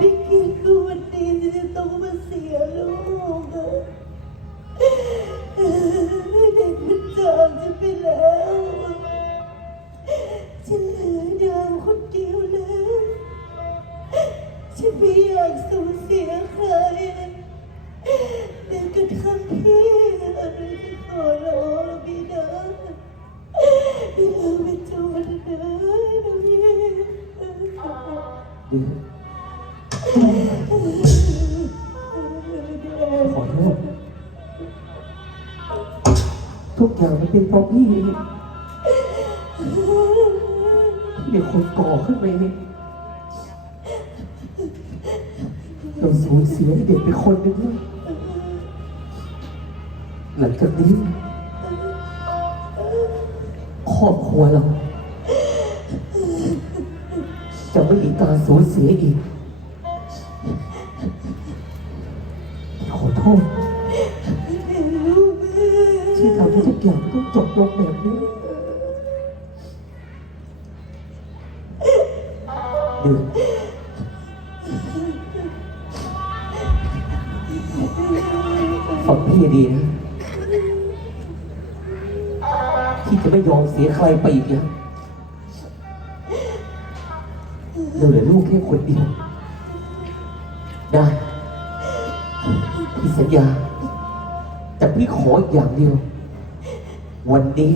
ได้กินคือวันดีที่จะต้องมาเสียลูกเด็กมันจากฉันไปแล้ว ฉันเหลือดาวคนเดียวแล้ว ฉันไม่อยากสูญเสียใครแต่กระทั่งพี่อะไรจะขอร้องพี่นะพี่เลิกเป็นจรนะนะพี่ เดี๋ย ทุกอย่างมันเป็นเพราะพี่เองพี่เป็นคนก่อขึ้นมาเองเราสูญเสียเด็กไปคนหนึ่งแล้วหลังจากนี้ครอบครัวเรา จะไม่มีการสูญเสียอีก ขอโทษ อย่างต้องจบลงแบบนี้เดือนฟังพี่ดีนะที่จะไม่ยอมเสียใครไปอีกแล้วเราเหลือลูกแค่คนเดียว ได้พี่สัญญา แต่พี่ขออีกอย่างเดียว วันนี้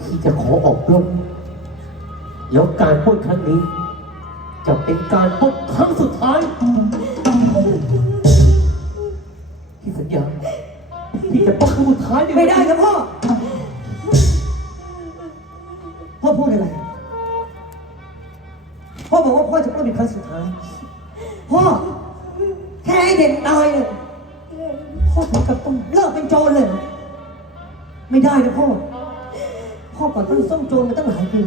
พี่จะขอออกรบแล้วการปล้นครั้งนี้ จะเป็นการปล้นครั้งสุดท้ายพี่สัญญาพี่จะปล้นครั้งสุดท้ายในวันไม่ได้ครับพ่อ พ่อพูดอะไร พ่อบอกว่าพ่อจะปล้นเป็นครั้งสุดท้าย พ่อแค่ให้เด็กตายเนี่ยพ่อถึงกับต้องเลิกเป็นโจรเลย ไม่ได้นะพ่อ พ่อก่อนต้องซ่องโจรมาตั้งหลายปี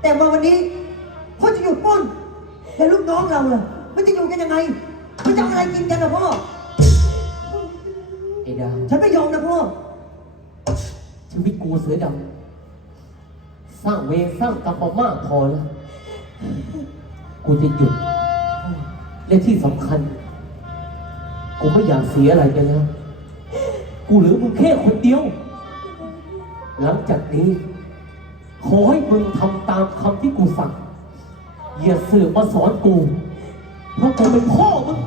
แต่มาวันนี้พ่อจะหยุดปล้นแล้วลูกน้องเราล่ะมันจะอยู่กันยังไงมันจะเอาอะไรกินกันนะพ่อ ไอ้ดาว ฉันไม่ยอมนะพ่อ ชีวิตกูเสือดำ สร้างเวรสร้างกรรมมามากพอแล้ว กูจะหยุด และที่สำคัญ กูไม่อยากเสียอะไรไปแล้ว กูเหลือมึงแค่คนเดียว หลังจากนี้ ขอให้มึงทำตามคำที่กูสั่ง อย่าสืบมาสอนกู เพราะกูเป็นพ่อมึง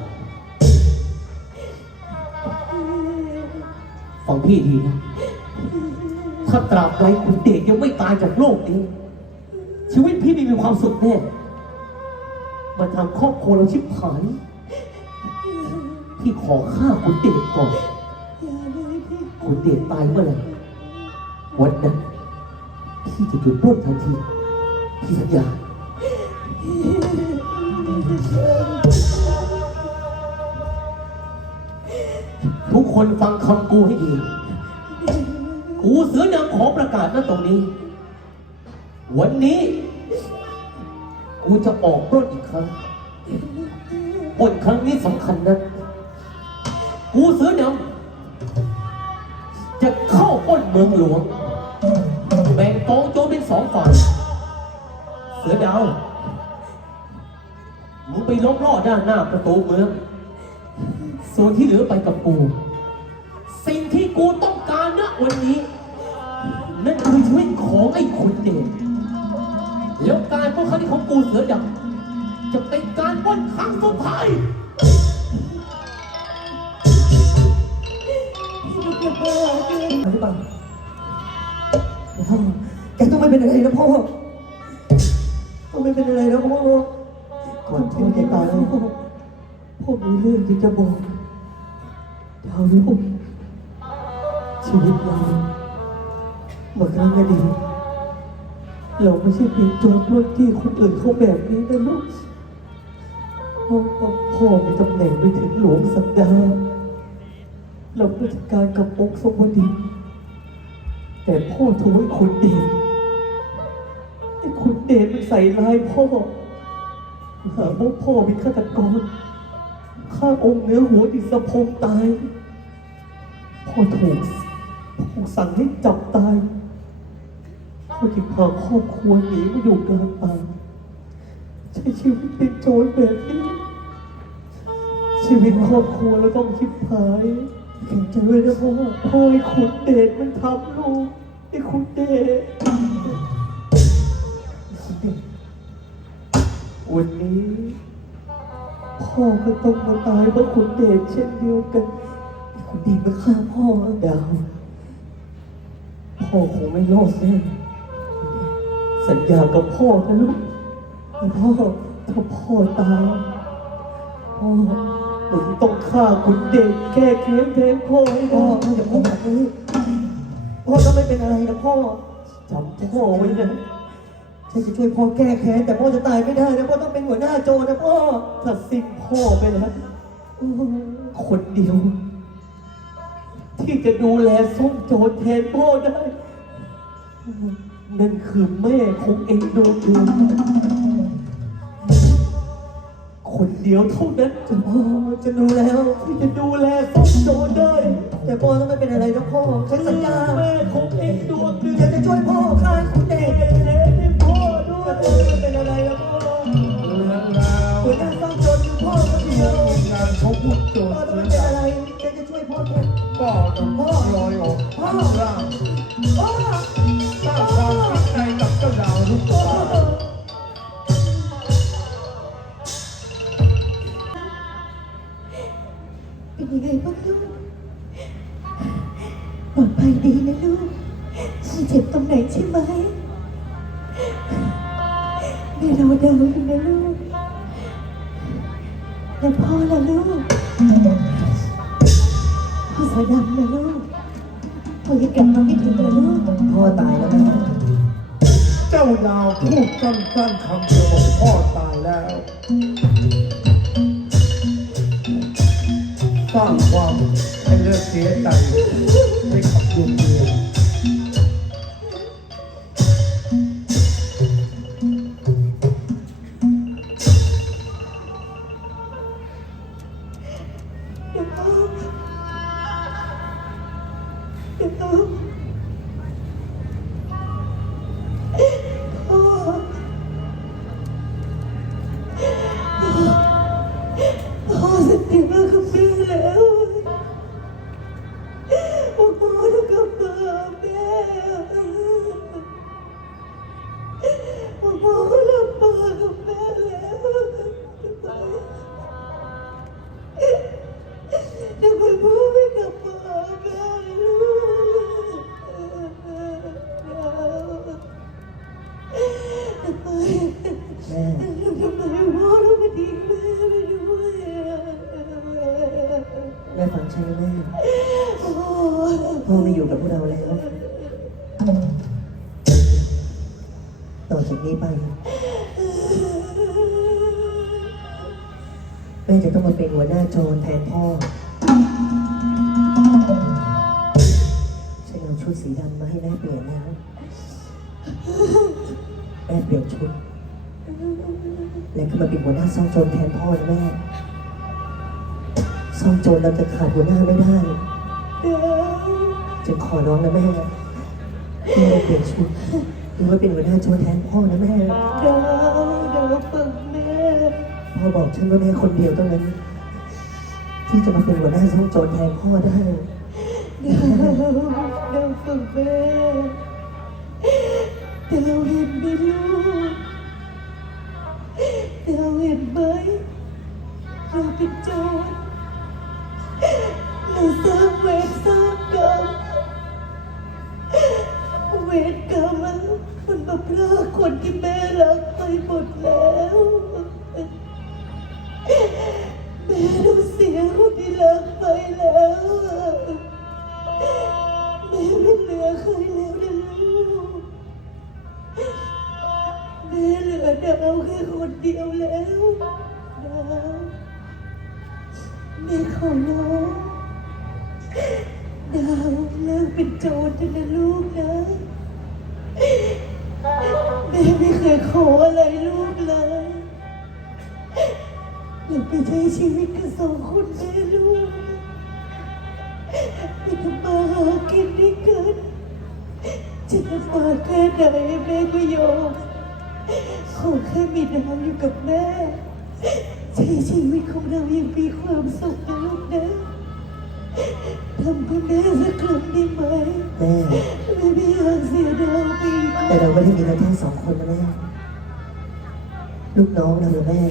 ฟังพี่ดีนะ ถ้าตราบใดคุณเดชยังไม่ตายจากโลกนี้ ชีวิตพี่ไม่มีความสุขแน่มาทำครอบครัวเราชิบหายพี่ขอฆ่าคุณเดชก่อน คุณเดชตายเมื่อไหร่ วันนั้นพี่จะหยุดปล้นทันทีพี่สัญญาทุกคนฟังคำกูให้ดี กูเสือดำขอประกาศณตรงนี้ วันนี้ กูจะออกปล้นอีกครั้งปล้นครั้งนี้สำคัญนะ กูเสือดำจะเข้าปล้นเมืองหลวง แบ่งกองโจรเป็นสองฝ่ายเสือดาวมึงไปล้อมล่อด้านหน้าประตูเมือง ส่วนที่เหลือไปกับกู สิ่งที่กูต้องการณวันนี้ นั่นคือชีวิตของไอ้คุณเดชแล้วการปล้นครั้งนี้ของกูเสือดำจะเป็นการปล้นครั้งสุดท้ายหรือเปล่า พ่อแกต้องไม่เป็นอะไรนะพ่อต้องไม่เป็นอะไรนะพ่อก่อนที่แกตายพ่อพ่อมีเรื่องที่จะบอกดาวรู้ชีวิตเราเมื่อครั้งอดีตเราไม่ใช่เป็นโจรปล้นที่คนอื่นเขาแบบนี้นะลูกพ่อพ่อมีตำแหน่งไปถึงหลวงสัปดาห์เราราชการกับองค์ทรงวดี แต่พ่อโทษคุณเดชไอ้คุณเดชมันใส่ร้ายพ่อหาว่าพ่อเป็นฆาตกรฆ่าองค์เนื้อหัวดิสพงษ์ตาย พ่อถูกถูกสั่งให้จับตาย พ่อจึงพาครอบครัวหนีมาอยู่กลางป่าใช้ชีวิตเป็นโจรแบบนี้ ชีวิตครอบครัวแล้วต้องชิบหายเห็นใจด้วยนะพ่อพ่อไอ้ขุนเดชมันทำลูก ไอ้ขุนเดชไอ้ขุนเดชวันนี้พ่อก็ต้องมาตายเพราะขุนเดชเช่นเดียวกันไอ้ขุนเดชมาฆ่าพ่อดาวพ่อคงไม่รอดแน่สัญญากับพ่อนะลูกพ่อถ้าพ่อตายพ่อหนูต้องฆ่าคุณเด็กแก้แค้นแทนพ่อให้พ่ออย่าพูดแบบนี้ พ่อต้องไม่เป็นอะไรนะพ่อจำพ่อไว้นะฉันจะช่วยพ่อแก้แค้นแต่พ่อจะตายไม่ได้นะพ่อต้องเป็นหัวหน้าโจรนะพ่อถ้าสิ้นพ่อไปแล้วคนเดียว ที่จะดูแลส้มโจรแทนพ่อได้ นั่นคือแม่ของเองดวงดวงคน เดียวเท่านั้นจะพอจะดูแล้ว ที่จะดูแลส้มโจรได้แต่พ่อต้องไม่เป็นอะไรนะพ่อฉันสัญญาแม่ของเองดวงดวงจะช่วยพ่อฆ่างคุณเด็กให้พ่อด้วยพ่อไม่เป็นอะไรนะพ่อแล้วแล้วหัวหน้าส้มโจรคือพ่อคนเดียวงานเขาพูดโจพ่อต้องเสืไม่เป็นอะไรฉันจะช่วยพ่อแทนก็ต้องลอยออกข้างล่างพ่อ พ่อยังกลับมาไม่ถึงนะลูกพ่อตายแล้วแม่เจ้าดาวพูดสั้นๆคำเดียวบอกพ่อตายแล้ว สร้างความให้เลือดเสียใจให้กับดวงเมืองเดี๋ยว พ่อเดี๋ยวพ่อพ่ ม่จะต้องมาเป็นหัวหน้าโจรแทนพ่อ ฉันเอาชุดสีดำมาให้แม่เปลี่ยนแล้วแม่เปลี่ยนชุด แล้วก็มาเป็นหัวหน้าซ่องโจรแทนพ่อนะแม่ซ่องโจรเราจะขาดหัวหน้าไม่ได้จึงขอร้องนะแม่แม่เปลี่ยนชุดหรือว่าเป็นหัวหน้าโจรแทนพ่อนะแม่ดาวดาวฟังแม่ พ่อบอกฉันว่าแม่คนเดียวเท่านั้น ที่จะมาเป็นหัวหน้าซ่องโจรแทนพ่อได้ดาวดาวฟังแม่ดาวเห็นไหมลูกดาวเห็นไหมเราเป็นโจรเราสร้างเวรสร้างกรรมเวรกรรมมันมันมาพรากคนที่แม่รักไปหมดแล้ว แม่ต้เสียคนที่รักไปแล้วแม่ไม่เหลือใครแล้วนะลูกแม่เหลือดาวแค่คนเดียวแล้วดาวแม่ขอร้องดาวเลิกเป็นโจรเถอะนะลูกนะแม่ไม่เคยขออะไรลูกเลย ไปใช้ชีวิตกันสองคนแม่ลูกไปทำมาหากินด้วยกันจะลำบากแค่ไหนแม่ก็ยอมขอแค่มีดาวอยู่กับแม่ใช้ชีวิตของเรายังมีความสุขนะลูกนะทำเพื่อแม่สักครั้งได้ไหมแม่แม่ไม่อยากเสียดาวไปอีกแต่เราไม่ได้มีกันแค่สองคนนะแม่ลูกน้องเราหรอแม่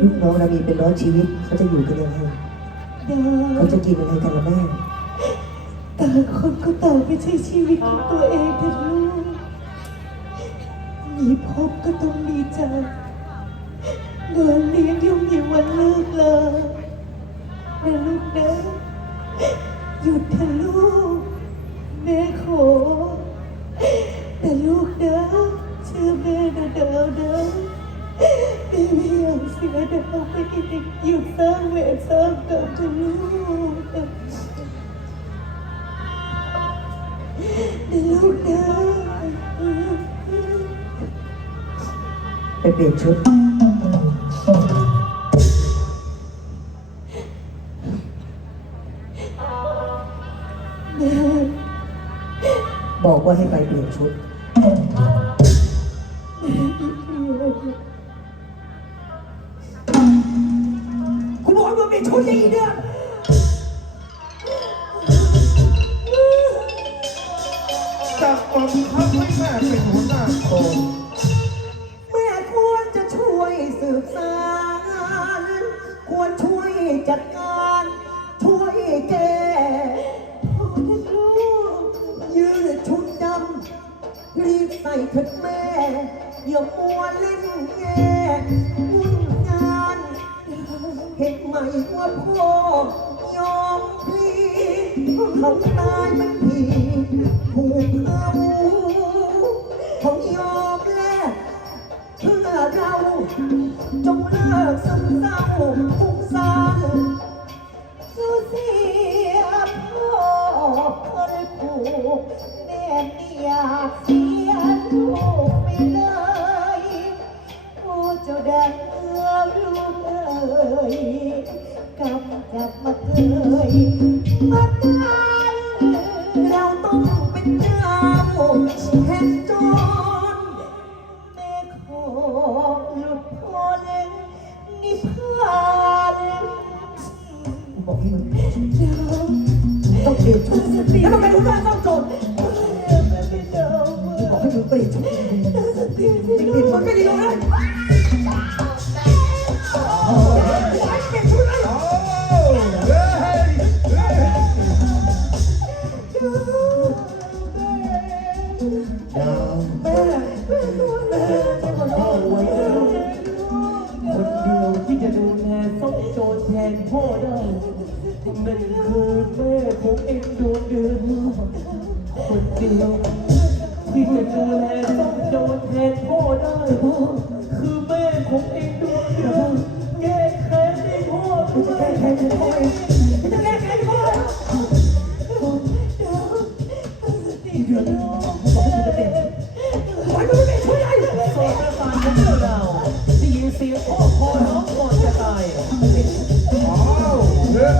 ลูกน้องเรามีเป็นร้อยชีวิตเขาจะอยู่กันยังไงดาวเขาจะกินอะไรกันล่ะแม่ต่างคนก็ต่างไปใช้ชีวิตของตัวเองเถอะลูกมีมีพบก็ต้องมีจากงานเลี้ยงย่อมมีวันเลิกลา กรรมเถอะลูกนะลูกนะไปเปลี่ยนชุด บอกว่าให้ไปเปลี่ยนชุด จากกองทัพให้แม่เป็นหัวหน้าโคนแม่ควรจะช่วยสืบสารควรช่วยจัดการ ช่วยแก้ขอเถอะลูกยืดชุดดำรีบใส่เถิดแม่อย่ามัวเล่นแง่วุ่นงานเห็นไหมว่าพ่อยอมพลีเขาตา ยมากันเราต้องเป็นเจ้าแห่จรแม่ขอหลุดพ้นนิพพานบอกให้มึงเจ้าต้องเปลี่ยนชุดแล้วทำไมรู้ว่าต้องจทย์แม่ไม่เดบอกให้มึงเปลี่ยนชุด แม่ของเองดวงเดือนแก้แค้นให้พ่อด้จะแก้แค้นฉันพ่อเองจะแก้แค้นพ่อเดือดร้อนบอกให้มึงเปลี่ยนชุดบอกให้มึงเปลี่ยนชุดไอ้โซนประสานของเจ้าได้ยินเสียงพ่อคอร้องก่อนจะตายอ้าวเฮ้ย